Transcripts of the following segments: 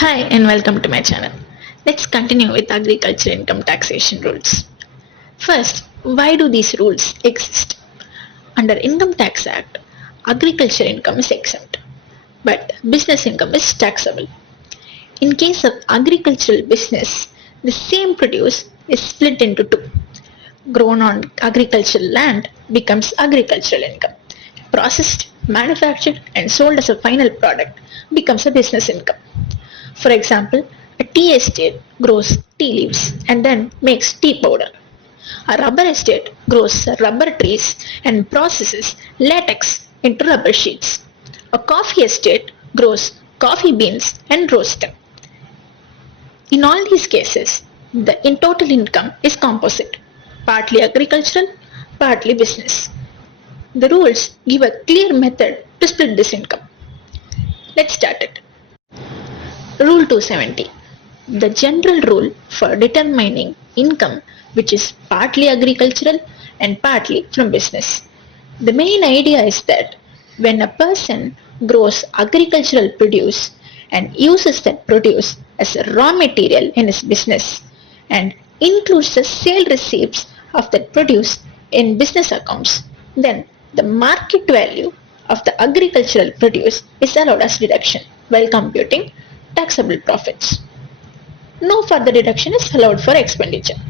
Hi and welcome to my channel. Let's continue with agriculture income taxation rules. First, why do these rules exist? Under Income Tax Act, agriculture income is exempt, but business income is taxable. In case of agricultural business, the same produce is split into two. Grown on agricultural land becomes agricultural income. Processed, manufactured and sold as a final product becomes a business income. For example, a tea estate grows tea leaves and then makes tea powder. A rubber estate grows rubber trees and processes latex into rubber sheets. A coffee estate grows coffee beans and roasts them. In all these cases, the in total income is composite, partly agricultural, partly business. The rules give a clear method to split this income. Let's start it. Rule 270. The general rule for determining income which is partly agricultural and partly from business. The main idea is that when a person grows agricultural produce and uses that produce as a raw material in his business and includes the sale receipts of that produce in business accounts, then the market value of the agricultural produce is allowed as deduction while computing taxable profits. No further deduction is allowed for expenditure.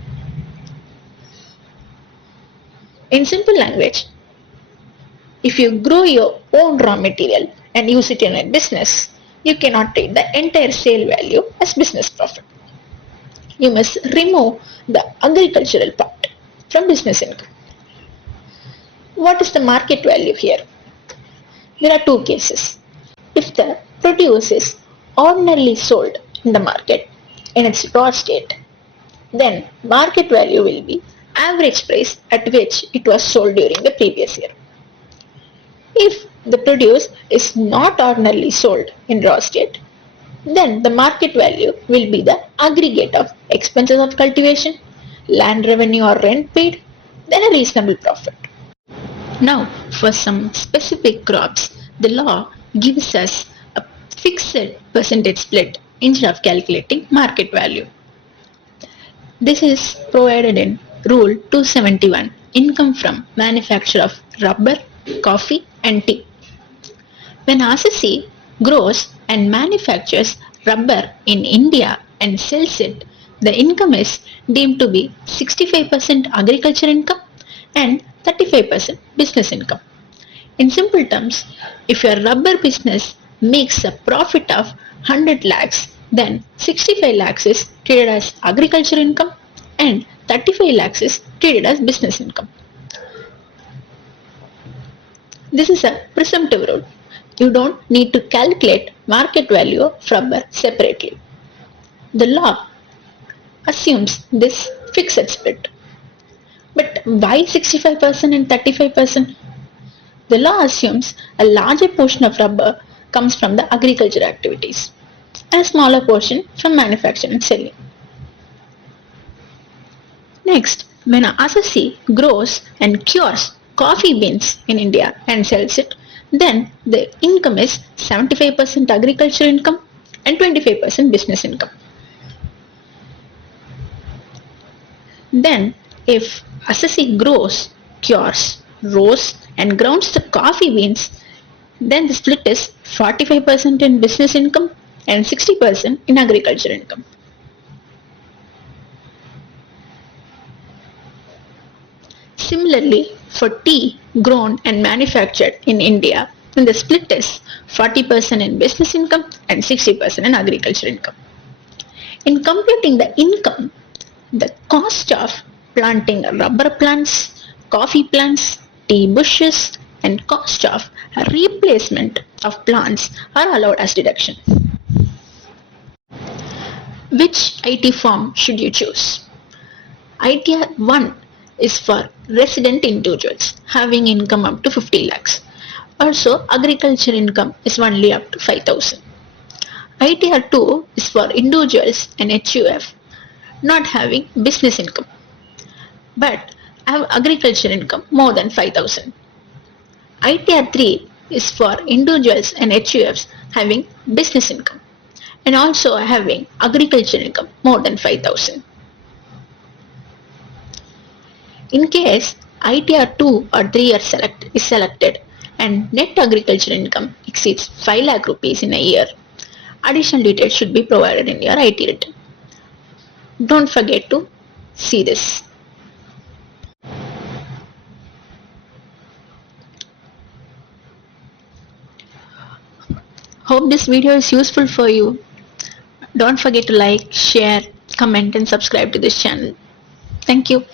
In simple language, if you grow your own raw material and use it in a business, you cannot take the entire sale value as business profit. You must remove the agricultural part from business income. What is the market value here? There are two cases. If the produce is ordinarily sold in the market in its raw state, then market value will be average price at which it was sold during the previous year. If the produce is not ordinarily sold in raw state, then the market value will be the aggregate of expenses of cultivation, land revenue or rent paid, then a reasonable profit. Now, for some specific crops, the law gives us a fixed percentage split instead of calculating market value. This is provided in Rule 271, Income from Manufacture of Rubber, Coffee and Tea. When RCC grows and manufactures rubber in India and sells it, the income is deemed to be 65% agriculture income and 35% business income. In simple terms, if your rubber business makes a profit of 100 lakhs, then 65 lakhs is treated as agriculture income and 35 lakhs is treated as business income. This is a presumptive rule. You don't need to calculate market value of rubber separately. The law assumes this fixed split. But why 65% and 35%? The law assumes a larger portion of rubber comes from the agriculture activities and a smaller portion from manufacturing and selling. Next, when a associate grows and cures coffee beans in India and sells it, then the income is 75% agriculture income and 25% business income. Then, if associate grows, cures, roasts and grounds the coffee beans, then the split is 45% in business income and 60% in agriculture income. Similarly, for tea grown and manufactured in India, then the split is 40% in business income and 60% in agriculture income. In computing the income, the cost of planting rubber plants, coffee plants, tea bushes, and cost of replacement of plants are allowed as deduction. Which IT form should you choose? ITR 1 is for resident individuals having income up to 50 lakhs. Also, agriculture income is only up to 5,000. ITR 2 is for individuals and HUF not having business income but have agriculture income more than 5,000. ITR 3 is for individuals and HUFs having business income and also having agriculture income more than 5,000. In case ITR 2 or 3 is selected and net agriculture income exceeds 5 lakh rupees in a year, additional details should be provided in your IT return. Don't forget to see this. Hope this video is useful for you. Don't forget to like, share, comment and subscribe to this channel. Thank you.